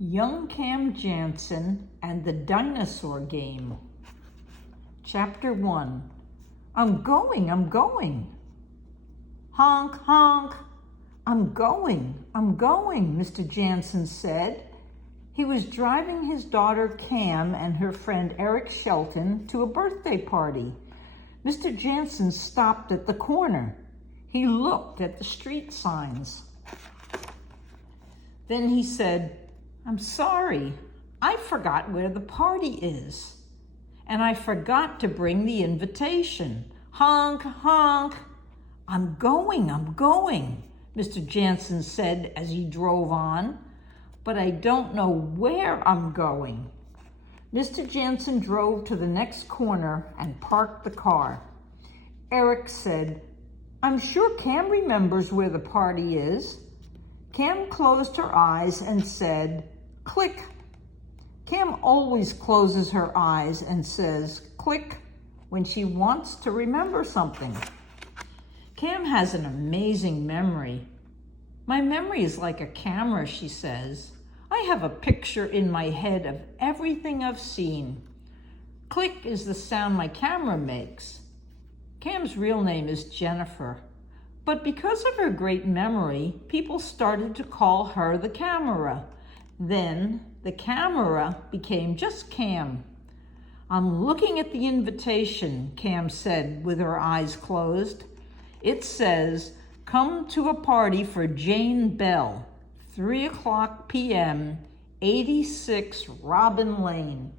Young Cam Jansen and the Dinosaur Game. Chapter 1. I'm going. Honk, honk. I'm going, Mr. Jansen said. He was driving his daughter Cam and her friend Eric Shelton to a birthday party. Mr. Jansen stopped at the corner. He looked at the street signs. Then he said, I'm sorry, I forgot where the party is. And I forgot to bring the invitation. Honk, honk. I'm going, Mr. Jansen said as he drove on. But I don't know where I'm going. Mr. Jansen drove to the next corner and parked the car. Eric said, I'm sure Cam remembers where the party is. Cam closed her eyes and said, click. Cam always closes her eyes and says, click, when she wants to remember something. Cam has an amazing memory. My memory is like a camera, she says. I have a picture in my head of everything I've seen. Click is the sound my camera makes. Cam's real name is Jennifer. But because of her great memory, people started to call her the camera. Then the camera became just Cam. I'm looking at the invitation, Cam said with her eyes closed. It says, come to a party for Jane Bell, 3:00 p.m., 86 Robin Lane.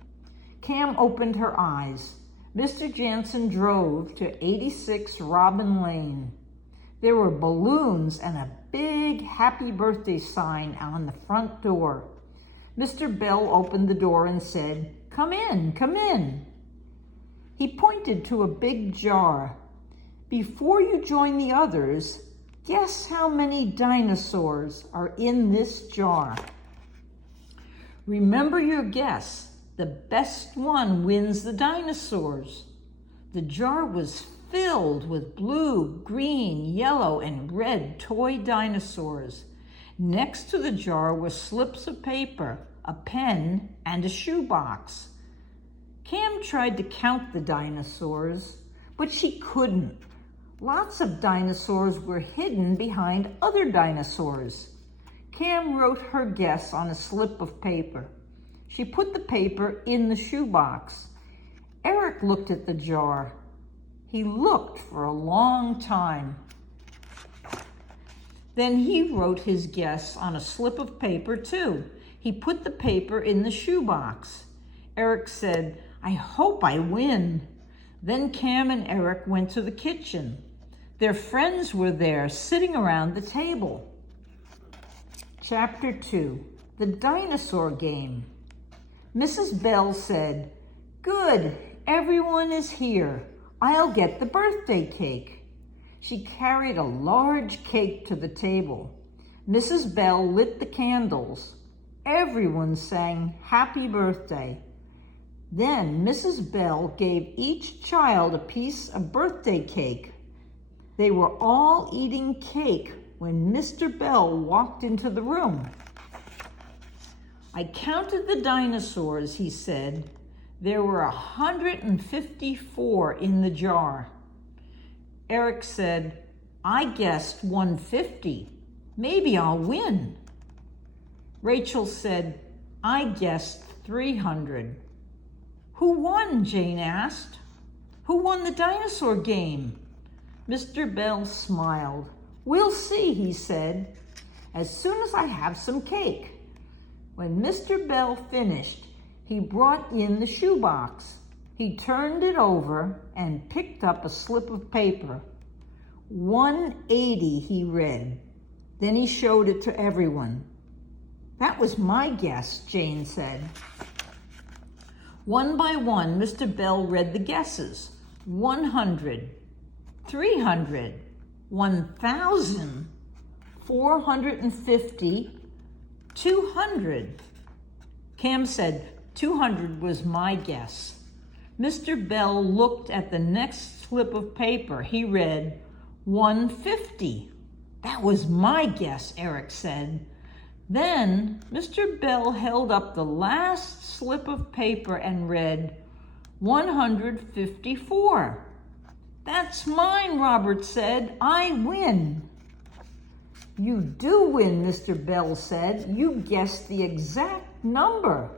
Cam opened her eyes. Mr. Jansen drove to 86 Robin Lane. There were balloons and a big happy birthday sign on the front door. Mr. Bell opened the door and said, come in. He pointed to a big jar. Before you join the others, guess how many dinosaurs are in this jar? Remember your guess. The best one wins the dinosaurs. The jar was filled with blue, green, yellow, and red toy dinosaurs. Next to the jar were slips of paper, a pen, and a shoebox. Cam tried to count the dinosaurs, but she couldn't. Lots of dinosaurs were hidden behind other dinosaurs. Cam wrote her guess on a slip of paper. She put the paper in the shoebox. Eric looked at the jar. He looked for a long time. Then he wrote his guess on a slip of paper too. He put the paper in the shoebox. Eric said, I hope I win. Then Cam and Eric went to the kitchen. Their friends were there sitting around the table. Chapter 2, The Dinosaur Game. Mrs. Bell said, good, everyone is here. I'll get the birthday cake. She carried a large cake to the table. Mrs. Bell lit the candles. Everyone sang happy birthday. Then Mrs. Bell gave each child a piece of birthday cake. They were all eating cake when Mr. Bell walked into the room. I counted the dinosaurs, he said. There were 154 in the jar. Eric said, I guessed 150. Maybe I'll win. Rachel said, I guessed 300. Who won? Jane asked. Who won the dinosaur game? Mr. Bell smiled. We'll see, he said, as soon as I have some cake. When Mr. Bell finished, he brought in the shoebox. He turned it over and picked up a slip of paper. 180, he read. Then he showed it to everyone. That was my guess, Jane said. One by one, Mr. Bell read the guesses. 100, 300, 1,000, 450, 200. Cam said 200 was my guess. Mr. Bell looked at the next slip of paper. He read 150. That was my guess, Eric said. Then Mr. Bell held up the last slip of paper and read 154. "That's mine," Robert said. "I win." "You do win," Mr. Bell said. "You guessed the exact number.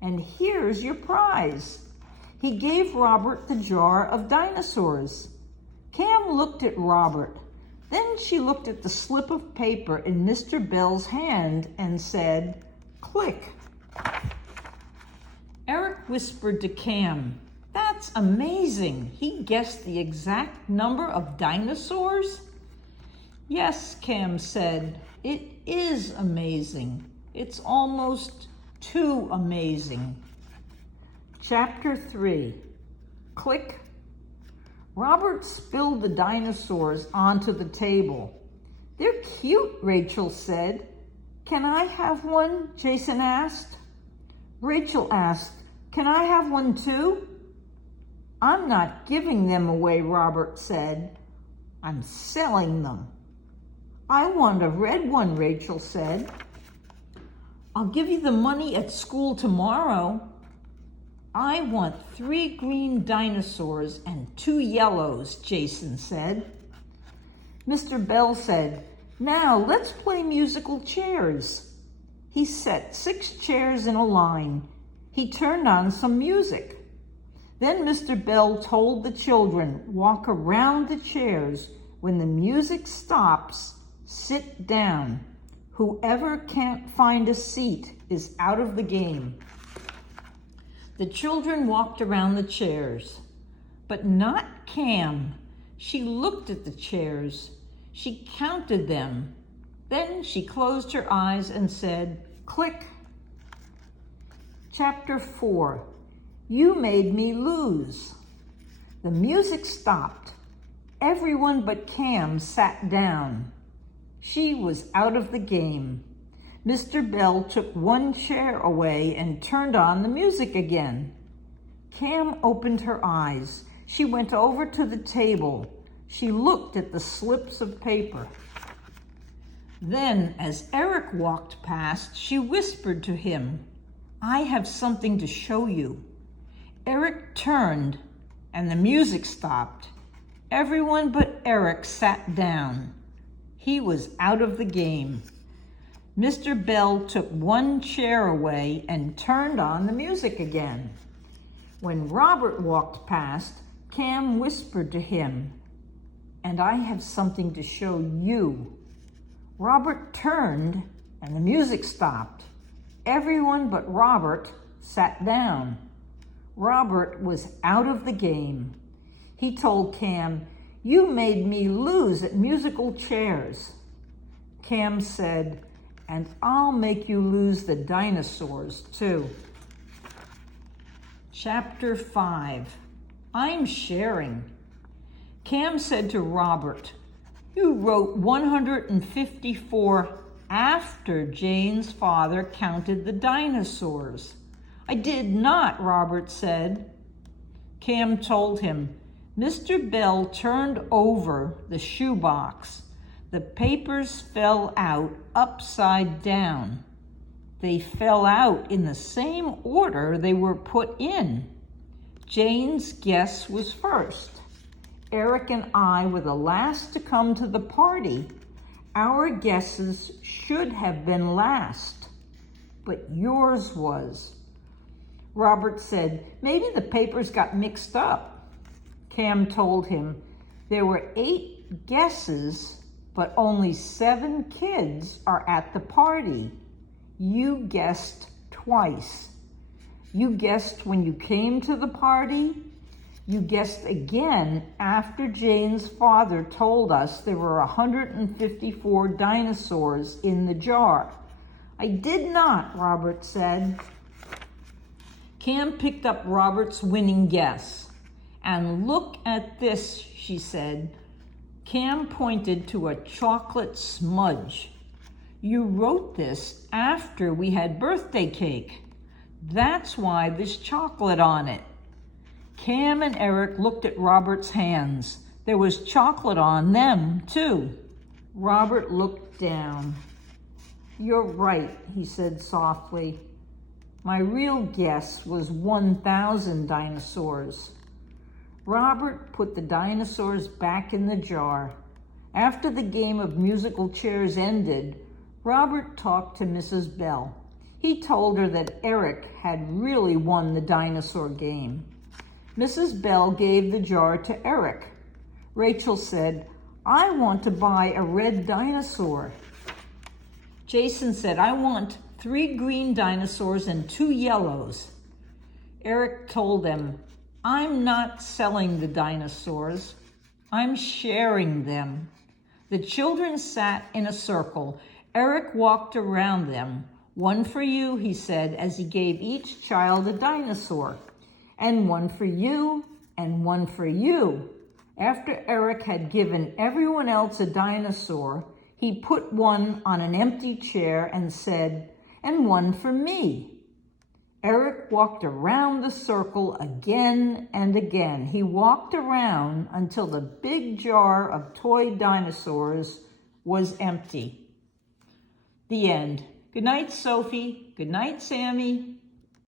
And here's your prize." He gave Robert the jar of dinosaurs. Cam looked at Robert. Then she looked at the slip of paper in Mr. Bell's hand and said, "Click." Eric whispered to Cam, "That's amazing. He guessed the exact number of dinosaurs?" "Yes," Cam said, "it is amazing. It's almost too amazing." Chapter 3. Click. Robert spilled the dinosaurs onto the table. "They're cute," Rachel said. "Can I have one?" Jason asked. Rachel asked, "Can I have one too?" "I'm not giving them away," Robert said. "I'm selling them." "I want a red one," Rachel said. "I'll give you the money at school tomorrow." "I want 3 green dinosaurs and 2 yellows," Jason said. Mr. Bell said, "Now let's play musical chairs." He set 6 chairs in a line. He turned on some music. Then Mr. Bell told the children, "Walk around the chairs. When the music stops, sit down. Whoever can't find a seat is out of the game." The children walked around the chairs, but not Cam. She looked at the chairs. She counted them. Then she closed her eyes and said, "Click." Chapter 4. You Made Me Lose. The music stopped. Everyone but Cam sat down. She was out of the game. Mr. Bell took 1 chair away and turned on the music again. Cam opened her eyes. She went over to the table. She looked at the slips of paper. Then, as Eric walked past, she whispered to him, "I have something to show you." Eric turned, and the music stopped. Everyone but Eric sat down. He was out of the game. Mr. Bell took 1 chair away and turned on the music again. When Robert walked past, Cam whispered to him, "And I have something to show you." Robert turned and the music stopped. Everyone but Robert sat down. Robert was out of the game. He told Cam, "You made me lose at musical chairs." Cam said, "And I'll make you lose the dinosaurs too." Chapter 5. I'm sharing. Cam said to Robert, "You wrote 154 after Jane's father counted the dinosaurs." "I did not," Robert said. Cam told him, "Mr. Bell turned over the shoebox. The papers fell out upside down. They fell out in the same order they were put in. Jane's guess was first. Eric and I were the last to come to the party. Our guesses should have been last, but yours was." Robert said, "Maybe the papers got mixed up." Cam told him, "There were 8 guesses, but only 7 kids are at the party. You guessed twice. You guessed when you came to the party. You guessed again after Jane's father told us there were 154 dinosaurs in the jar." "I did not," Robert said. Cam picked up Robert's winning guess. "And look at this," she said. Cam pointed to a chocolate smudge. "You wrote this after we had birthday cake. That's why there's chocolate on it." Cam and Eric looked at Robert's hands. There was chocolate on them, too. Robert looked down. You're right, he said softly. My real guess was 1,000 dinosaurs. Robert put the dinosaurs back in the jar. After the game of musical chairs ended, Robert talked to Mrs. Bell. He told her that Eric had really won the dinosaur game. Mrs. Bell gave the jar to Eric. Rachel said, I want to buy a red dinosaur. Jason said, I want 3 green dinosaurs and 2 yellows. Eric told them, I'm not selling the dinosaurs. I'm sharing them. The children sat in a circle. Eric walked around them. One for you, he said, as he gave each child a dinosaur. And one for you, and one for you. After Eric had given everyone else a dinosaur, he put one on an empty chair and said, and one for me. Eric walked around the circle again and again. He walked around until the big jar of toy dinosaurs was empty. The end. Good night, Sophie. Good night, Sammy.